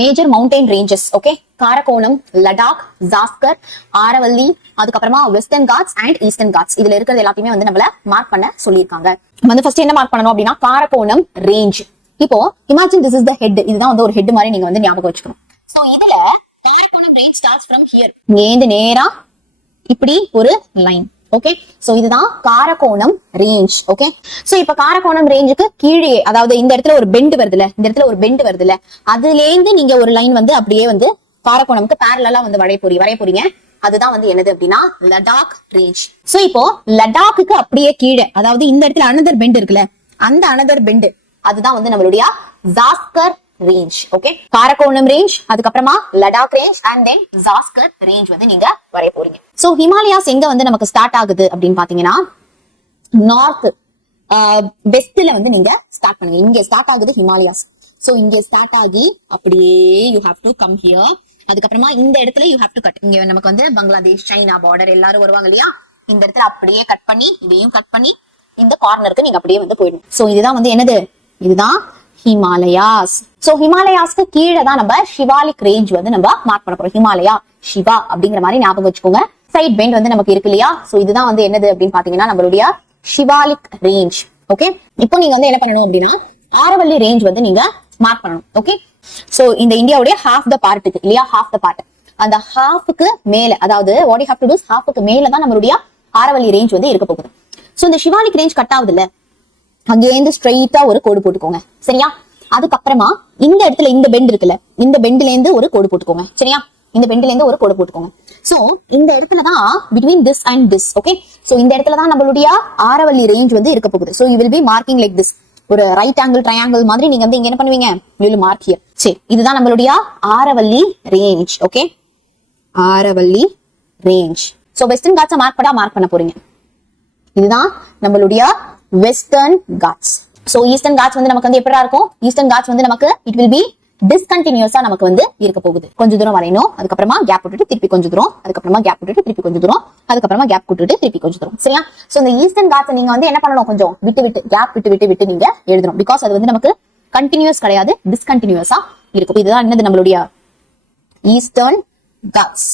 Major mountain ranges. Okay, Karakoram, Ladakh, Zanskar, Aravalli, அதுக்கப்புறமா Western Ghats and Eastern Ghats. இதுல இருக்கிறது எல்லாத்தையுமே வந்து நம்மள மார்க் பண்ண சொல்லியிருக்காங்க. வந்து ஃபர்ஸ்ட் என்ன மார்க் பண்ணணும் அப்படின்னா காரகோணம் ரேஞ்ச். இப்போ imagine this is the head. இதுதான் வந்து ஒரு ஹெட் மாதிரி நீங்க வந்து ஞாபகம் வச்சுக்கணும். சோ இதுல காரகோணம் ரேஞ்ச் ஸ்டார்ட்ஸ் ஃப்ரம் ஹியர். இங்க நேரா இப்படி ஒரு லைன். ஓகே, சோ இதுதான் காரகோணம் ரேஞ்ச். ஓகே, சோ இப்ப காரகோணம் ரேஞ்சுக்கு கீழே, அதாவது இந்த இடத்துல ஒரு பெண்ட் வருதுல, இந்த இடத்துல ஒரு பெண்ட் வருதுல, அதுல இருந்து நீங்க ஒரு லைன் வந்து அப்படியே வந்து காரகோணம்க்கு பேரலா வந்து வரைய போறீங்க. அதுதான் வந்து என்னது அப்படின்னா லடாக் ரேஞ்ச். சோ இப்போ லடாக்குக்கு அப்படியே கீழே, அதாவது இந்த இடத்துல அனதர் பெண்ட் இருக்குல்ல, அந்த அனதர் பெண்ட் அதுதான் வந்து நம்மளுடைய ஜாஸ்கர் ரேஞ்ச். ஓகே, காரகோணம் ரேஞ்ச், அதுக்கப்புறமா Ladakh range and then Zaskar range வந்து நீங்க வரைய போறீங்க. சோ ஹிமாலயாஸ் எங்க வந்து நமக்கு ஸ்டார்ட் ஆகுது அப்படின்னு பாத்தீங்கன்னா நார்த் வெஸ்ட்ல வந்து நீங்க ஸ்டார்ட் பண்ணுங்க. இங்க ஸ்டார்ட் ஆகுது ஹிமாலயாஸ். சோ இங்க ஸ்டார்ட் ஆகி அப்படியே you have to come here. அதுக்கப்புறமா இந்த இடத்துல யூ ஹேவ் டு கட். இங்க நமக்கு வந்து பங்களாதேஷ், சைனா பார்டர் எல்லாரும் வருவாங்க இல்லையா, இந்த இடத்துல அப்படியே கட் பண்ணி இதையும் கட் பண்ணி இந்த கார்னருக்கு நீங்க அப்படியே வந்து போயிடணும். சோ இதுதான் வந்து என்னது, இதுதான் ஹிமாலயாஸ். சோ ஹிமாலயாஸ்க்கு கீழே தான் நம்ம ஷிவாலிக் ரேஞ்ச் வந்து நம்ம மார்க் பண்ண போறோம். ஹிமாலயா சிவா அப்படிங்கிற மாதிரி ஞாபகம் வச்சுக்கோங்க. சைட் பெண்ட் வந்து நமக்கு இருக்கு இல்லையா, சோ இதுதான் வந்து என்னது அப்படின்னு பாத்தீங்கன்னா நம்மளுடைய ஷிவாலிக் ரேஞ்ச். ஓகே, இப்போ நீங்க வந்து என்ன பண்ணணும் அப்படின்னா ஆரவல்லி ரேஞ்ச் வந்து நீங்க மார்க் பண்ணணும். ஓகே, சோ இந்த இந்தியாவுடைய ஹாஃப் த பார்ட்டுக்கு இல்லையா, ஹாஃப் த பார்ட், அந்த ஹாஃப்க்கு மேல, அதாவது what you have to do ஹாஃப்க்கு மேல தான் நம்மளுடைய ஆரவல்லி ரேஞ்ச் வந்து இருக்க போகுது. சோ இந்த ஷிவாலிக் ரேஞ்ச் கட் ஆகுது இல்ல, அங்கேருந்து ஸ்ட்ரெயிட்டா ஒரு கோடு போட்டுக்கோங்க. சரியா, அதுக்கப்புறமா இந்த இடத்துல இந்த பெண்ட் இருக்குல்ல, இந்த பெண்ட்ல இருந்து ஒரு கோடு போட்டுக்கோங்க. சரியா, இந்த பெண்ட்ல இருந்து ஒரு கோடு போட்டுக்கோங்க. சோ இந்த இடத்துலதான் between this and this. Okay, so இந்த இடத்துலதான் நம்மளுடைய ஆரவல்லி ரேஞ்ச் வந்து இருக்க போகுது. So you will be marking like this. ஒரு ரைட் ஆங்கிள் ட்ரையாங்கிள் மாதிரி நீங்க வந்து இங்க என்ன பண்ணுவீங்க, யூ வில் மார்க் ஹியர். சரி, இதுதான் நம்மளுடைய Aravalli range. Okay, Aravalli range. So Western காட்ஸை மார்க் பண்ண போறீங்க. இதுதான் நம்மளுடைய Western Ghats. So Eastern Ghats வந்து நமக்கு வந்து எப்படா இருக்கும், ஈஸ்டர்ன் காட்ஸ் வந்து நமக்கு இட் வில் பி டிஸ்கண்டினியூஸா நமக்கு வந்து இருக்க போகுது. கொஞ்சம் தூரம் வரையணும், அதுக்கப்புறமா கேப் விட்டுட்டு திருப்பி கொஞ்சம் தூரம், அதுக்கப்புறமா கேப் விட்டுட்டு திருப்பி கொஞ்சம் தூரம், அதுக்கப்புறமா கேப் விட்டுட்டு திருப்பி கொஞ்சம் தூரம். சரியா, சோ இந்த ஈஸ்டர்ன் காட்ஸ் நீங்க வந்து என்ன பண்ணணும், கொஞ்சம் விட்டு கேப் விட்டு நீங்க எழுதணும். பிகாஸ் அது வந்து நமக்கு கண்டினியூஸ் கிடையாது, டிஸ்கண்டினியூஸா இருக்கும். இதுதான் என்னது நம்மளுடைய ஈஸ்டர்ன் காட்ஸ்.